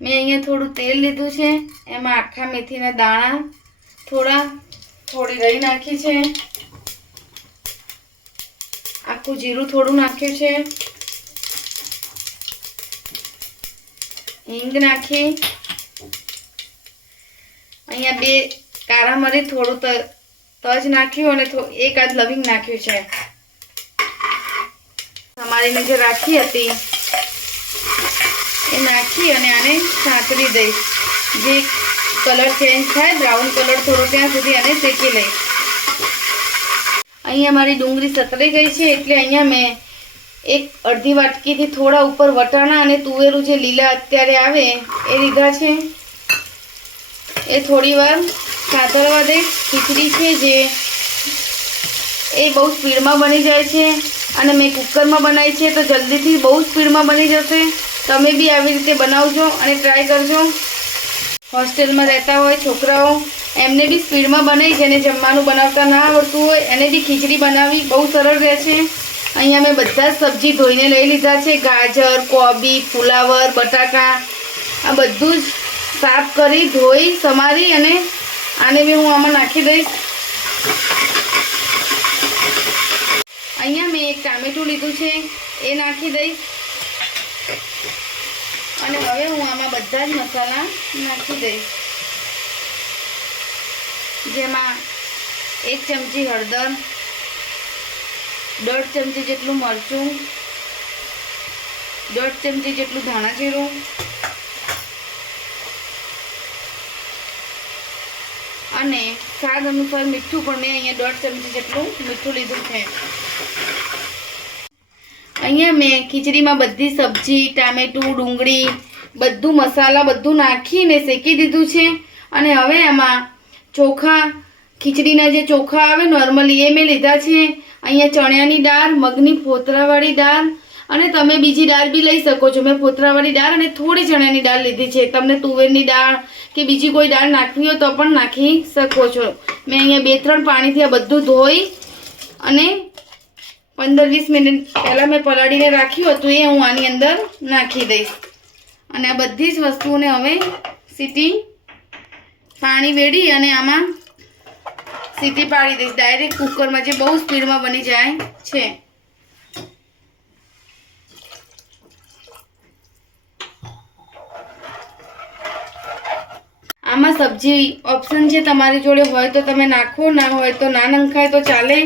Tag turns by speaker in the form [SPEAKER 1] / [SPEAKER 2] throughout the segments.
[SPEAKER 1] મેં અહીંયા થોડું તેલ લીધું છે, એમાં આખા મેથીના દાણા થોડા થોડી રહી નાખી છે. આખું જીરું થોડું નાખ્યું છે. હિંગ નાખી. અહીંયા બે કારા મરી થોડું તજ નાખ્યું અને એક આજ લવિંગ નાખ્યું છે. સમારીને જે રાખી હતી એ નાખી અને આને સાંતળી દઈશ. જે કલર ચેન્જ થાય બ્રાઉન કલર થોડો ત્યાં સુધી આને શેકી લઈશ. અહીંયા મારી ડુંગળી સતરી ગઈ છે, એટલે અહીંયા મેં એક અડધી વાટકીથી થોડા ઉપર વટાણા અને તુવેરું જે લીલા અત્યારે આવે, એ લીધા છે. એ થોડી વાર સાતળવા દઈશ. ખીચડી છે જે એ બહુ સ્પીડમાં બની જાય છે અને મેં કુકરમાં બનાવી છે, તો જલ્દીથી બહુ સ્પીડમાં બની જશે. તમે બી આવી રીતે બનાવજો અને ટ્રાય કરજો. હોસ્ટેલમાં રહેતા હોય છોકરાઓ, એમને બી સ્પીડમાં બનાવી, જેને જમવાનું બનાવતા ના આવડતું હોય, એને બી ખીચડી બનાવવી બહુ સરળ રહે છે. અહીંયા મેં બધા જ સબ્જી ધોઈને લઈ લીધા છે. ગાજર, કોબી ફુલાવર બટાકા, આ બધું જ સાફ કરી, ધોઈ, સમારી અને આને બી હું આમાં નાખી દઈશ. અહીંયા મેં એક ટામેટું લીધું છે, એ નાખી દઈશ. અને હવે હું આમાં બધા જ મસાલા નાખી દઈશ. જેમાં એક ચમચી હળદર, દોઢ ચમચી જેટલું મરચું, દોઢ ચમચી જેટલું ધાણા જીરું, અને સ્વાદ અનુસાર મીઠું પણ મેં અહીંયા દોઢ ચમચી જેટલું મીઠું લીધું છે. અહીંયા મેં ખીચડીમાં બધી સબ્જી, ટામેટું, ડુંગળી, બધું મસાલા બધું નાખીને શેકી દીધું છે. અને હવે એમાં ચોખા, ખીચડીના જે ચોખા આવે નોર્મલી એ મેં લીધા છે. અહીંયા ચણ્યાની દાળ, મગની ફોતરાવાળી દાળ, અને તમે બીજી દાળ બી લઈ શકો છો. મેં ફોતરાવાળી દાળ અને થોડી ચણાની દાળ લીધી છે. તમને તુવેરની દાળ કે બીજી કોઈ દાળ નાખવી હોય તો પણ નાખી શકો છો. મેં અહીંયા બે ત્રણ પાણીથી આ બધું ધોઈ અને પંદર વીસ મિનિટ પહેલાં મેં પલાળીને રાખ્યું હતું, એ હું આની અંદર નાખી દઈશ. અને આ બધી જ વસ્તુઓને હવે સીટી પાણી વેડી અને આમાં સીટી પાડી દઈશ. ડાયરેક્ટ કુકરમાં જે બહુ સ્પીડમાં બની જાય છે. આમાં સબ્જી ઓપ્શન છે તમારી જોડે હોય તો તમે નાખો, ના હોય તો ના નંખાય તો ચાલે.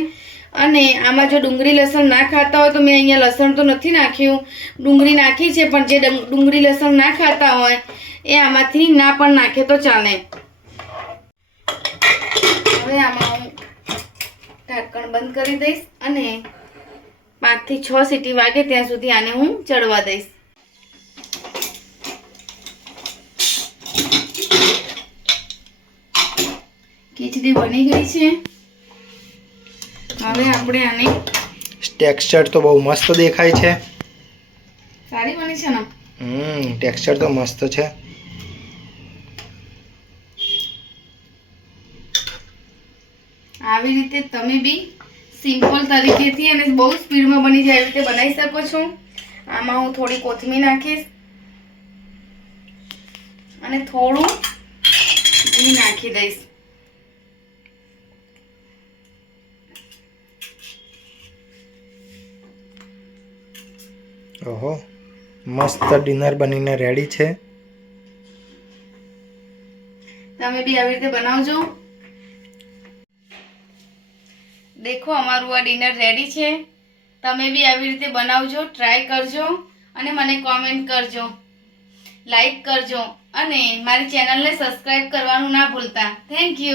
[SPEAKER 1] અને આમાં જો ડુંગળી લસણ ના ખાતા હોય તો મેં અહીંયા લસણ તો નથી નાખ્યું. ડુંગળી નાખી છે, પણ જે ડુંગ- ડુંગળી લસણ ના ખાતા હોય, એ આમાંથી ના પણ નાખે તો ચાલે. હવે આમાં હું ઢાંકણ બંધ કરી દઈશ અને પાંચથી છ સીટી વાગે ત્યાં સુધી આને હું ચડવા દઈશ. ખીચડી બની ગઈ છે. હવે આપણે આને
[SPEAKER 2] ટેક્સચર તો બહુ મસ્ત દેખાય છે.
[SPEAKER 1] સારી બની છે ને?
[SPEAKER 2] હમ ટેક્સચર તો મસ્ત છે.
[SPEAKER 1] આવી રીતે તમે બી સિમ્પલ તરીકેથી અને બહુ સ્પીડમાં બની જાય એવી રીતે બનાવી શકો છો. આમાં હું થોડી કોથમીર નાખીશ. અને થોડું ઘી નાખી દઈશ.
[SPEAKER 2] ઓહો, મસ્ત ડિનર બનીને રેડી છે.
[SPEAKER 1] તમે બી આવી રીતે બનાવજો. દેખો, અમારું આ ડિનર રેડી છે. તમે બી આવી રીતે બનાવજો, ટ્રાય કરજો અને મને કોમેન્ટ કરજો. લાઈક કરજો અને મારી ચેનલને સબસ્ક્રાઈબ કરવાનું ના ભૂલતા. Thank you